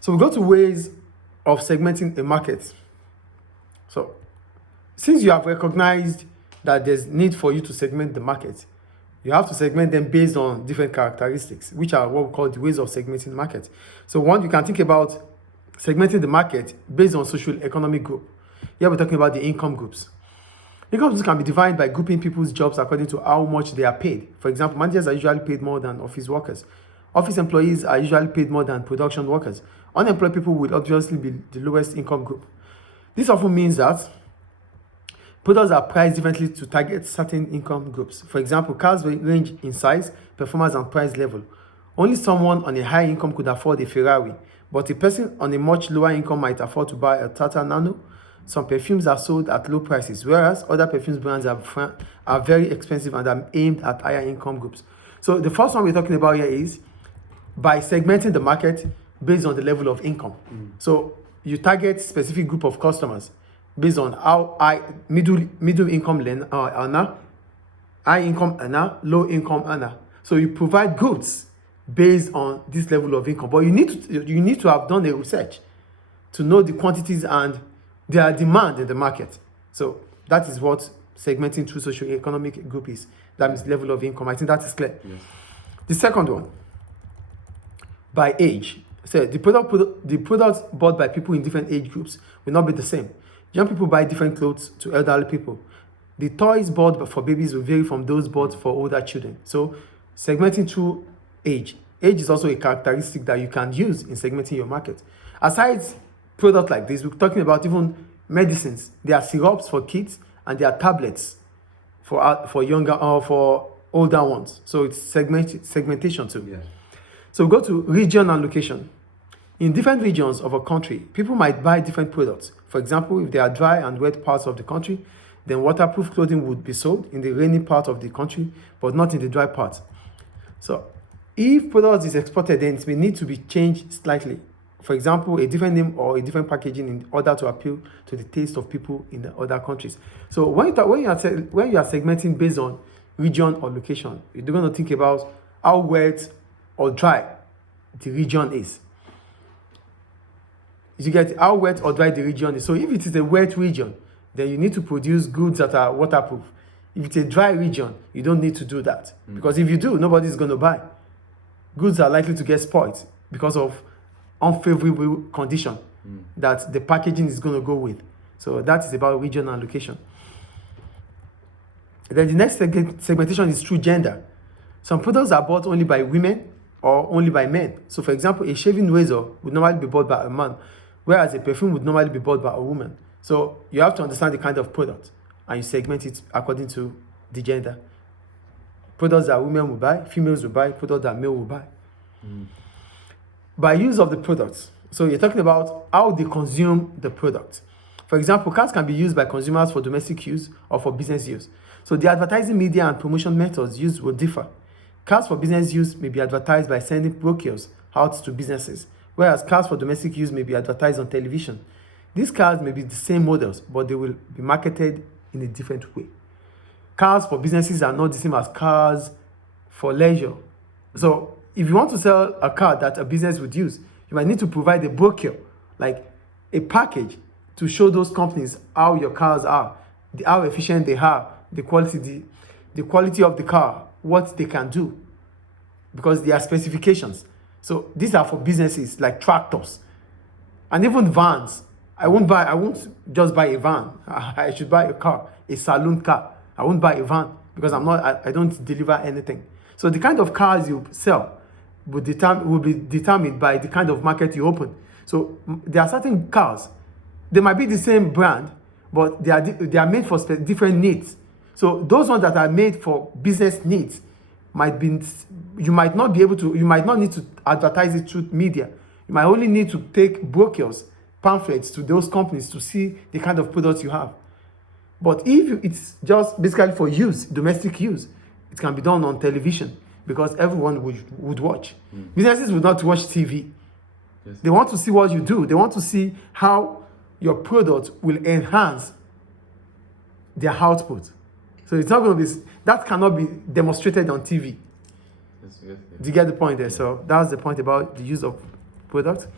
So we go to ways of segmenting a market. So since you have recognized that there's need for you to segment the market, you have to segment them based on different characteristics, which are what we call the ways of segmenting the market. So one, you can think about segmenting the market based on social economic group. Here we're talking about the income groups. Income groups can be defined by grouping people's jobs according to how much they are paid. For example, managers are usually paid more than office workers. Office employees are usually paid more than production workers. Unemployed people will obviously be the lowest income group. This often means that products are priced differently to target certain income groups. For example, cars range in size, performance, and price level. Only someone on a high income could afford a Ferrari, but a person on a much lower income might afford to buy a Tata Nano. Some perfumes are sold at low prices, whereas other perfumes brands are very expensive and are aimed at higher income groups. So the first one we're talking about here is by segmenting the market based on the level of income. So you target specific group of customers based on how high, middle income earner, high income earner, low income earner. So you provide goods based on this level of income, but you need to have done the research to know the quantities and their demand in the market. So that is what segmenting through socio-economic group is. That means level of income. I think that is clear. Yes. The second one, by age. So the products bought by people in different age groups will not be the same. Young people buy different clothes to elderly people. The toys bought for babies will vary from those bought for older children. So segmenting through age. Age is also a characteristic that you can use in segmenting your market. Aside products like this, we're talking about even medicines. There are syrups for kids and there are tablets for younger or for older ones. So it's segmentation too. Yeah. So we go to region and location. In different regions of a country, people might buy different products. For example, if there are dry and wet parts of the country, then waterproof clothing would be sold in the rainy part of the country, but not in the dry part. So if product is exported, then it may need to be changed slightly. For example, a different name or a different packaging in order to appeal to the taste of people in the other countries. So when you are segmenting based on region or location, you're going to think about how wet or dry the region is. You get how wet or dry the region is. So if it is a wet region, then you need to produce goods that are waterproof. If it's a dry region, you don't need to do that. Because if you do, nobody's going to buy. Goods are likely to get spoiled because of unfavorable condition that the packaging is going to go with. So that is about region and location. Then the next segmentation is through gender. Some products are bought only by women or only by men. So for example, a shaving razor would normally be bought by a man, whereas a perfume would normally be bought by a woman. So you have to understand the kind of product and you segment it according to the gender. Products that women will buy, females will buy, products that male will buy. By use of the products. So you're talking about how they consume the product. For example, cars can be used by consumers for domestic use or for business use. So the advertising media and promotion methods used will differ. Cars for business use may be advertised by sending brochures out to businesses, whereas cars for domestic use may be advertised on television. These cars may be the same models, but they will be marketed in a different way. Cars for businesses are not the same as cars for leisure. So if you want to sell a car that a business would use, you might need to provide a brochure, like a package, to show those companies how your cars are, how efficient they are, the quality of the car, what they can do, because there are specifications. So these are for businesses like tractors and even vans. I won't just buy a van. I should buy a car, a saloon car. I won't buy a van because I don't deliver anything. So the kind of cars you sell will be determined by the kind of market you open. So there are certain cars, they might be the same brand, but they are made for different needs. So those ones that are made for business needs you might not need to advertise it through media. You might only need to take brochures, pamphlets to those companies to see the kind of products you have. But if it's just basically for use, domestic use, it can be done on television because everyone would watch. Businesses would not watch TV. Yes. They want to see what you do. They want to see how your product will enhance their output. So it's not going to be, that cannot be demonstrated on TV. Yes. Do you get the point there? Yeah. So that's the point about the use of products.